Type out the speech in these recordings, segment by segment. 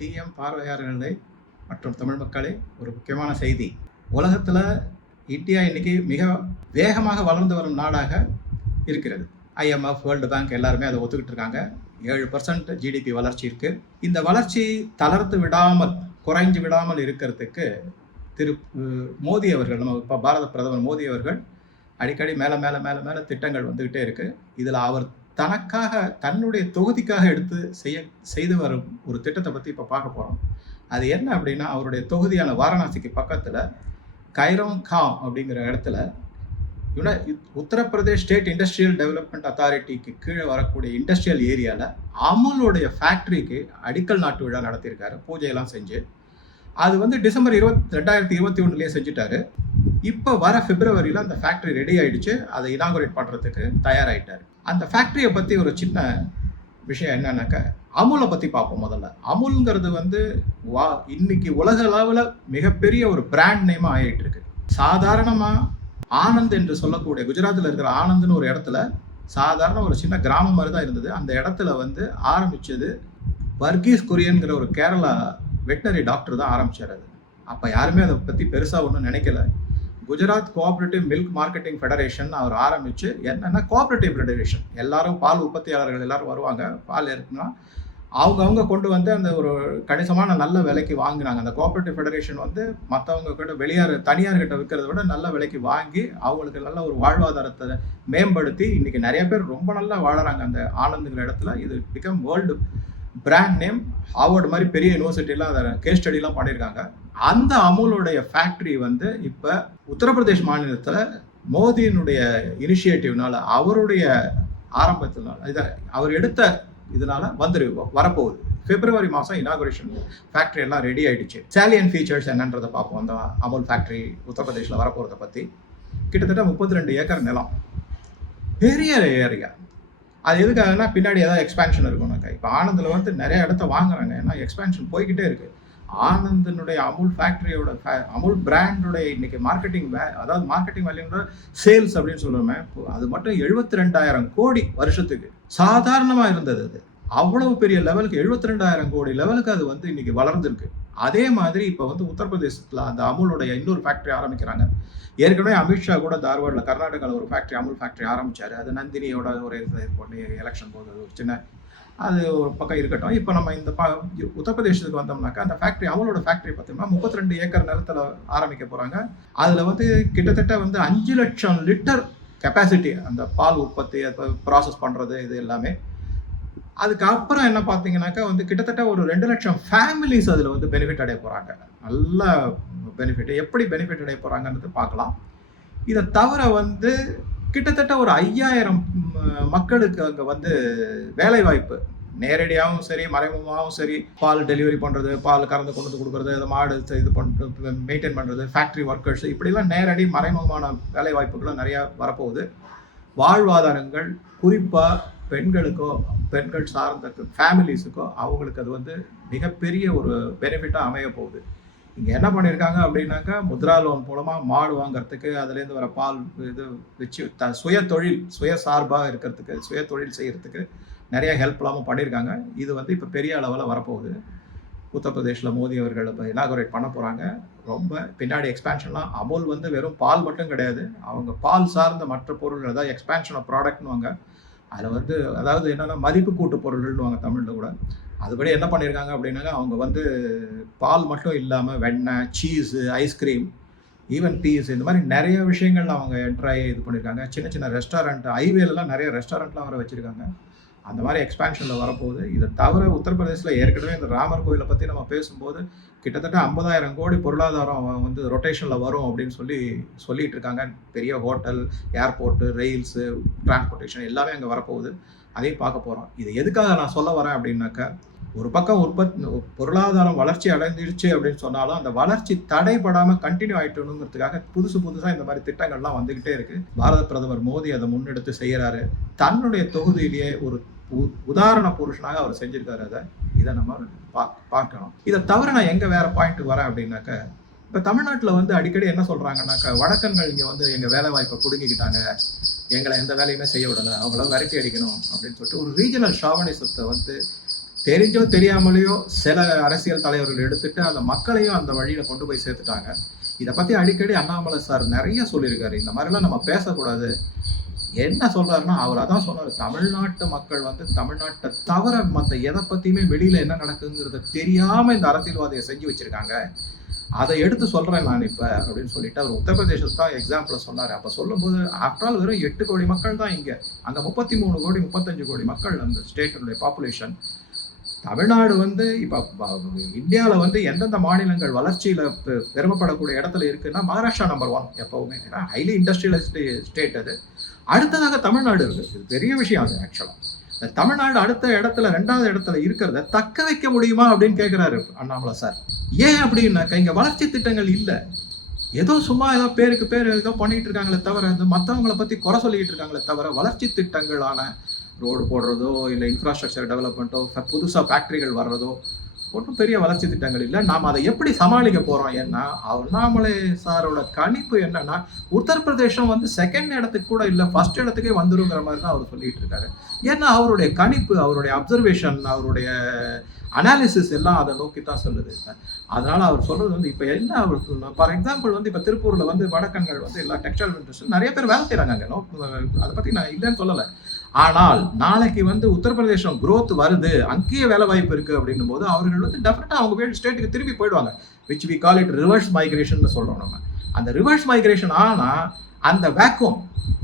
DM பார்வையாளர்களே மற்றும் தமிழ் மக்களே ஒரு முக்கியமான செய்தி. உலகத்தில் இந்தியா இன்னைக்கு மிக வேகமாக வளர்ந்து வரும் நாடாக இருக்கிறது. ஐஎம்எஃப் வேர்ல்டு பேங்க் எல்லாருமே அதை ஒத்துக்கிட்டு இருக்காங்க. ஏழு பர்சன்ட் ஜிடிபி வளர்ச்சி இருக்குது இந்த வளர்ச்சி தளர்த்து விடாமல் குறைஞ்சு விடாமல் இருக்கிறதுக்கு திரு அஹ், மோடி அவர்கள் நம்ம இப்போ பாரத பிரதமர் மோடி அவர்கள் அடிக்கடி மேலே மேலே மேலே மேலே திட்டங்கள் வந்துக்கிட்டே இருக்குது இதில் அவர் தனக்காக தன்னுடைய தொகுதிக்காக எடுத்து செய்ய செய்து வரும் ஒரு திட்டத்தை பற்றி இப்போ பார்க்க போகிறோம் அது என்ன அப்படின்னா அவருடைய தொகுதியான வாரணாசிக்கு பக்கத்தில் கைரோங் காம் அப்படிங்கிற இடத்துல யுன உத்தரப்பிரதேஷ் ஸ்டேட் இண்டஸ்ட்ரியல் டெவலப்மெண்ட் அத்தாரிட்டிக்கு கீழே வரக்கூடிய இண்டஸ்ட்ரியல் ஏரியாவில் அமுலுடைய ஃபேக்ட்ரிக்கு அடிக்கல் நாட்டு விழா நடத்தியிருக்காரு. பூஜையெல்லாம் செஞ்சு. அது வந்து டிசம்பர் இருபத் ரெண்டாயிரத்தி இருபத்தி ஒன்றுலேயே செஞ்சுட்டாரு. இப்போ வர பிப்ரவரியில் அந்த ஃபேக்ட்ரி ரெடி ஆயிடுச்சு. அதை இனாகுரேட் பண்ணுறதுக்கு தயாராகிட்டார் அந்த ஃபேக்ட்ரியை பற்றி ஒரு சின்ன விஷயம் என்னன்னாக்க அமுலை பற்றி பார்ப்போம் முதல்ல. அமுல்ங்கிறது வந்து வா இன்னைக்கு உலக அளவில் மிகப்பெரிய ஒரு பிராண்ட் நேமாக ஆகிட்டு இருக்கு சாதாரணமாக ஆனந்த் என்று சொல்லக்கூடிய குஜராத்தில் இருக்கிற ஆனந்த்னு ஒரு இடத்துல சாதாரண ஒரு சின்ன கிராமம் மாதிரி தான் இருந்தது. அந்த இடத்துல வந்து ஆரம்பித்தது வர்கீஸ் குரியன்கிற ஒரு கேரளா வெட்டினரி டாக்டர் தான் ஆரம்பிச்சார் அது. அப்போ யாருமே அதை பற்றி பெருசாக ஒன்றும் நினைக்கல. Gujarat cooperative milk marketing federation அவர் ஆரம்பித்து என்னன்னா கோஆபரேட்டிவ் ஃபெடரேஷன் எல்லாரும் பால் உற்பத்தியாளர்கள் எல்லாரும் வருவாங்க. பால் இருக்குன்னா அவங்க அவங்க கொண்டு வந்து அந்த ஒரு கணிசமான நல்ல விலைக்கு வாங்கினாங்க. அந்த கோஆபரேட்டிவ் ஃபெடரேஷன் வந்து மற்றவங்க கிட்ட வெளியார் தனியார்கிட்ட விற்கிறத விட நல்ல விலைக்கு வாங்கி அவங்களுக்கு நல்ல ஒரு வாழ்வாதாரத்தை மேம்படுத்தி இன்னைக்கு நிறைய பேர் ரொம்ப நல்லா வாழறாங்க அந்த ஆனந்துங்கிற இடத்துல. இது become world brand name Harvard மாதிரி பெரிய யூனிவர்சிட்டிலாம் அதை கேஸ் ஸ்டடிலாம் பண்ணியிருக்காங்க. அந்த அமுலுடைய ஃபேக்ட்ரி வந்து இப்போ உத்தரப்பிரதேஷ் மாநிலத்தில் மோதியினுடைய இனிஷியேட்டிவ்னால அவருடைய ஆரம்பத்தினால இதை அவர் எடுத்த இதனால வந்துரு வரப்போகுது. பிப்ரவரி மாதம் இனாகுரேஷன் ஃபேக்ட்ரி எல்லாம் ரெடி ஆயிடுச்சு. சேலியன் ஃபீச்சர்ஸ் என்னன்றதை பார்ப்போம். அந்த அமுல் ஃபேக்ட்ரி உத்தரப்பிரதேஷில் வரப்போகிறத பற்றி கிட்டத்தட்ட முப்பத்தி ரெண்டு ஏக்கர் நிலம். பெரிய ஏரியா அது எதுக்காகனா பின்னாடி ஏதாவது எக்ஸ்பேன்ஷன் இருக்கும்னாக்கா இப்போ ஆனந்தில் வந்து நிறைய இடத்த வாங்குறாங்க. ஏன்னா எக்ஸ்பேன்ஷன் போய்கிட்டே இருக்கு. ஆனந்தனுடைய அமுல் ஃபேக்டரியோட அமுல் பிராண்டுடைய இன்னைக்கு மார்க்கெட்டிங் வே அதாவது மார்க்கெட்டிங் வேல்யூன்ற சேல்ஸ் அப்படின்னு சொல்லுவேன் அது மட்டும் எழுபத்தி ரெண்டாயிரம் கோடி வருஷத்துக்கு சாதாரணமாக இருந்தது அது. அவ்வளவு பெரிய லெவலுக்கு எழுபத்தி ரெண்டாயிரம் கோடி லெவலுக்கு அது வந்து இன்னைக்கு வளர்ந்துருக்கு. அதே மாதிரி இப்போ வந்து உத்தரப்பிரதேசத்தில் அந்த அமுலுடைய இன்னொரு ஃபேக்டரி ஆரம்பிக்கிறாங்க. ஏற்கனவே அமித்ஷா கூட தார்வாடில் கர்நாடகாவில் ஒரு ஃபேக்டரி அமுல் ஃபேக்டரி ஆரம்பிச்சாரு. அது நந்தினியோட ஒரு இது பண்ணி எலெக்ஷன் போது ஒரு சின்ன அது ஒரு பக்கம் இருக்கட்டும். இப்போ நம்ம இந்த ப உத்தரப்பிரதேசத்துக்கு வந்தோம்னாக்கா அந்த ஃபேக்டரி அவங்களோட ஃபேக்டரி பார்த்தோம்னா முப்பத்தி ரெண்டு ஏக்கர் நிலத்தில் ஆரம்பிக்க போகிறாங்க அதில் வந்து கிட்டத்தட்ட வந்து அஞ்சு லட்சம் லிட்டர் கெப்பாசிட்டி அந்த பால் உற்பத்தி ப்ராசஸ் பண்ணுறது இது எல்லாமே. அதுக்கப்புறம் என்ன பார்த்தீங்கன்னாக்கா வந்து கிட்டத்தட்ட ஒரு ரெண்டு லட்சம் ஃபேமிலிஸ் அதில் வந்து பெனிஃபிட் அடைய போகிறாங்க நல்ல பெனிஃபிட் எப்படி பெனிஃபிட் அடைய போகிறாங்கன்றது பார்க்கலாம். இதை தவிர வந்து கிட்டத்தட்ட ஒரு ஐயாயிரம் மக்களுக்கு அங்கே வந்து வேலைவாய்ப்பு. நேரடியாகவும் சரி மறைமுகமாகவும் சரி. பால் டெலிவரி பண்ணுறது பால் கறந்து கொண்டு வந்து கொடுக்குறது அதை மாடு இது பண்ணுறது மெயின்டைன் பண்ணுறது ஃபேக்ட்ரி ஒர்க்கர்ஸ் இப்படிலாம் நேரடி மறைமுகமான வேலை வாய்ப்புகளும் நிறையா வரப்போகுது. வாழ்வாதாரங்கள் குறிப்பாக பெண்களுக்கோ பெண்கள் சார்ந்த ஃபேமிலிஸுக்கோ அவங்களுக்கு அது வந்து மிகப்பெரிய ஒரு பெனிஃபிட்டாக அமைய போகுது. இங்கே என்ன பண்ணியிருக்காங்க அப்படின்னாக்கா முத்ரா லோன் மூலமாக மாடு வாங்குறதுக்கு அதுலேருந்து வர பால் இது வச்சு த சுய தொழில் சுய சார்பாக இருக்கிறதுக்கு சுய தொழில் செய்கிறதுக்கு நிறைய ஹெல்ப்லாமும் பண்ணியிருக்காங்க இது வந்து இப்போ பெரிய அளவில் வரப்போகுது. உத்தரப்பிரதேஷில் மோடி அவர்கள் இப்போ இனாகுரேட் பண்ண போகிறாங்க ரொம்ப பின்னாடி எக்ஸ்பேன்ஷன்லாம் அமுல் வந்து வெறும் பால் மட்டும் கிடையாது. அவங்க பால் சார்ந்த மற்ற பொருள்கள் அதாவது எக்ஸ்பேன்ஷன் ஆஃப் ப்ராடக்ட்னுவாங்க அதில் வந்து அதாவது என்னென்னா மதிப்பு கூட்டு பொருள்னுவாங்க தமிழில் கூட. அதுபடி என்ன பண்ணியிருக்காங்க அப்படின்னாக்கா அவங்க வந்து பால் மட்டும் இல்லாமல் வெண்ணெய் சீஸு ஐஸ்கிரீம் ஈவன் பீஸ் இந்த மாதிரி நிறைய விஷயங்கள் அவங்க என்ட்ராகி இது பண்ணியிருக்காங்க சின்ன சின்ன ரெஸ்டாரண்ட் ஹைவேலலாம் நிறைய ரெஸ்டாரண்ட்லாம் வர வச்சுருக்காங்க. அந்த மாதிரி எக்ஸ்பேன்ஷனில் வரப்போகுது. இதை தவிர உத்தரப்பிரதேசில் ஏற்கனவே இந்த ராமர் கோயிலை பற்றி நம்ம பேசும்போது கிட்டத்தட்ட ஐம்பதாயிரம் கோடி பொருளாதாரம் வந்து ரொட்டேஷனில் வரும் அப்படின்னு சொல்லி சொல்லிட்டு இருக்காங்க. பெரிய ஹோட்டல் ஏர்போர்ட்டு ரயில்ஸு டிரான்ஸ்போர்ட்டேஷன் எல்லாமே அங்கே வரப்போகுது. அதையும் பார்க்க போகிறோம் இது எதுக்காக நான் சொல்ல வரேன் அப்படின்னாக்கா ஒரு பக்கம் உற்பத்தி பொருளாதாரம் வளர்ச்சி அடைஞ்சிருச்சு அப்படின்னு சொன்னாலும் அந்த வளர்ச்சி தடைபடாமல் கண்டினியூ ஆகிட்டணுங்கிறதுக்காக புதுசு புதுசாக இந்த மாதிரி திட்டங்கள்லாம் வந்துக்கிட்டே இருக்குது பாரத பிரதமர் மோடி அதை முன்னெடுத்து செய்கிறாரு தன்னுடைய தொகுதியிலேயே ஒரு உ- உதாரண புருஷனாக அவர் செஞ்சிருக்காரு அதை. இதை நம்ம பா பார்க்கணும். இதை தவிர நான் எங்கே வேறு பாயிண்ட் வரேன் அப்படின்னாக்க இப்போ தமிழ்நாட்டில் வந்து அடிக்கடி என்ன சொல்கிறாங்கன்னாக்கா வடக்கன்கள் இங்கே வந்து எங்கள் வேலை வாய்ப்பை பிடுங்கிக்கிட்டாங்க. எங்களை எந்த வேலையுமே செய்ய விடலை. அவங்கள விரட்டி அடிக்கணும் அப்படின்னு சொல்லிட்டு ஒரு ரீஜனல் ஷாவனிசத்தை வந்து தெரிஞ்சோ தெரியாமலேயோ சில அரசியல் தலைவர்கள் எடுத்துட்டு அந்த மக்களையும் அந்த வழியில கொண்டு போய் சேர்த்துட்டாங்க. இதை பத்தி அடிக்கடி அண்ணாமலை சார் நிறைய சொல்லியிருக்காரு. இந்த மாதிரிலாம் நம்ம பேசக்கூடாது. என்ன சொல்றாருன்னா அவர் அதான் சொன்னார் தமிழ்நாட்டு மக்கள் வந்து தமிழ்நாட்டை தவிர மற்ற எதை பத்தியுமே வெளியில என்ன நடக்குங்கிறத தெரியாம இந்த அரசியல்வாதியை செஞ்சு வச்சிருக்காங்க. அதை எடுத்து சொல்றேன் நான் இப்ப அப்படின்னு சொல்லிட்டு அவர் உத்தரப்பிரதேசத்தை தான் எக்ஸாம்பிள சொன்னாரு. அப்ப சொல்லும்போது ஆஃப்டரால் வெறும் எட்டு கோடி மக்கள் தான் இங்க. அந்த முப்பத்தி மூணு கோடி முப்பத்தஞ்சு கோடி மக்கள் அந்த ஸ்டேட்டுடைய பாப்புலேஷன் தமிழ்நாடு வந்து இப்போ இந்தியாவில் வந்து எந்தெந்த மாநிலங்கள் வளர்ச்சியில் பெருமைப்படக்கூடிய இடத்துல இருக்குன்னா மகாராஷ்டிரா நம்பர் ஒன் எப்பவுமே. ஏன்னா ஹைலி இண்டஸ்ட்ரியலைஸ்டு ஸ்டேட் அது. அடுத்ததாக தமிழ்நாடு இருக்குது. இது பெரிய விஷயம் அது ஆக்சுவலாக தமிழ்நாடு அடுத்த இடத்துல ரெண்டாவது இடத்துல இருக்கிறத தக்க வைக்க முடியுமா அப்படின்னு கேட்குறாரு அண்ணாமலை சார். ஏன் அப்படின்னாக்கா இங்கே வளர்ச்சி திட்டங்கள் இல்லை. ஏதோ சும்மா ஏதோ பேருக்கு பேர் ஏதோ பண்ணிகிட்டு இருக்காங்களே தவிர இந்த மற்றவங்கள பற்றி குறை சொல்லிக்கிட்டு இருக்காங்களே தவிர வளர்ச்சி திட்டங்களான ரோடு போடுறதோ இல்லை இன்ஃப்ராஸ்ட்ரக்சர் டெவலப்மெண்ட்டோ புதுசாக ஃபேக்ட்ரிகள் வர்றதோ ஒன்றும் பெரிய வளர்ச்சி திட்டங்கள் இல்லை. நாம் அதை எப்படி சமாளிக்க போகிறோம் ஏன்னா அண்ணாமலை சாரோட கணிப்பு என்னன்னா உத்தரப்பிரதேசம் வந்து செகண்ட் இடத்துக்கு கூட இல்லை ஃபர்ஸ்ட் இடத்துக்கே வந்துருங்கிற மாதிரி தான் அவர் சொல்லிட்டு இருக்காரு. ஏன்னா அவருடைய கணிப்பு அவருடைய அப்சர்வேஷன் அவருடைய அனாலிசிஸ் எல்லாம் அதை நோக்கி தான் சொல்லுது. அதனால அவர் சொல்றது வந்து இப்போ என்ன அவர் ஃபார் எக்ஸாம்பிள் வந்து இப்போ திருப்பூரில் வந்து வடக்கன்கள் வந்து எல்லா டெக்ஸ்டைல் இண்டஸ்ட்ரி நிறைய பேர் வேலை செய்கிறாங்க அங்கே. அதை பற்றி நான் இல்லைன்னு சொல்லலை. ஆனால் நாளைக்கு வந்து உத்தரப்பிரதேசம் குரோத் வருது அங்கேயே வேலை வாய்ப்பு இருக்கு அப்படின்னும் போது அவர்கள் வந்து டெஃபினட்டாக அவங்க வேறு ஸ்டேட்டுக்கு திரும்பி போயிடுவாங்க. Which we call it reverse migration சொல்றோம் நம்ம. அந்த ரிவர்ஸ் மைக்ரேஷன் ஆனா அந்த வேக்கும்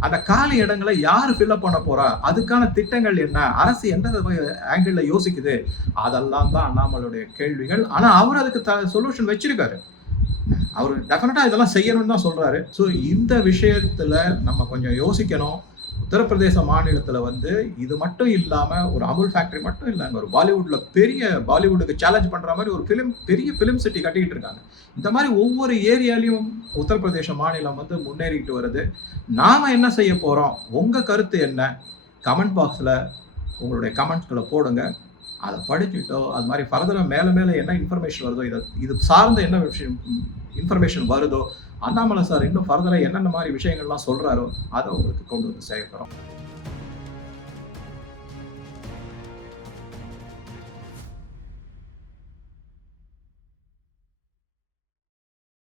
அந்த காலி இடங்களை யார் ஃபில்அப் பண்ண போறா? அதுக்கான திட்டங்கள் என்ன? அரசு எந்த ஆங்கிள் யோசிக்குது? அதெல்லாம் தான் அண்ணாமலுடைய கேள்விகள். ஆனா அவர் அதுக்கு த சொல்யூஷன் வச்சிருக்காரு. அவர் டெஃபினட்டா இதெல்லாம் செய்யணும்னு தான் சொல்றாரு. ஸோ இந்த விஷயத்துல நம்ம கொஞ்சம் யோசிக்கணும். உத்தரப்பிரதேச மாநிலத்தில் வந்து இது மட்டும் இல்லாமல் ஒரு அமுல் ஃபேக்டரி மட்டும் இல்லாமல் ஒரு பாலிவுட்டில் பெரிய பாலிவுட்டுக்கு சேலஞ்ச் பண்ணுற மாதிரி ஒரு ஃபிலிம் பெரிய ஃபிலிம் சிட்டி கட்டிக்கிட்டு இருக்காங்க. இந்த மாதிரி ஒவ்வொரு ஏரியாலையும் உத்தரப்பிரதேச மாநிலம் வந்து முன்னேறிட்டு வருது. நாம் என்ன செய்ய போகிறோம் உங்கள் கருத்து என்ன? கமெண்ட் பாக்ஸில் உங்களுடைய கமெண்ட்ஸ்களை போடுங்க. அதை படிச்சுட்டோ அது மாதிரி ஃபர்தராக மேலே மேலே என்ன இன்ஃபர்மேஷன் வருதோ இதை இது சார்ந்த என்ன விஷயம் இன்ஃபர்மேஷன் வருதோ அண்ணாமலை சார் இன்னும் ஃபர்தராக என்னென்ன மாதிரி விஷயங்கள்லாம் சொல்கிறாரோ அதை உங்களுக்கு கொண்டு வந்து சேர்க்குறோம்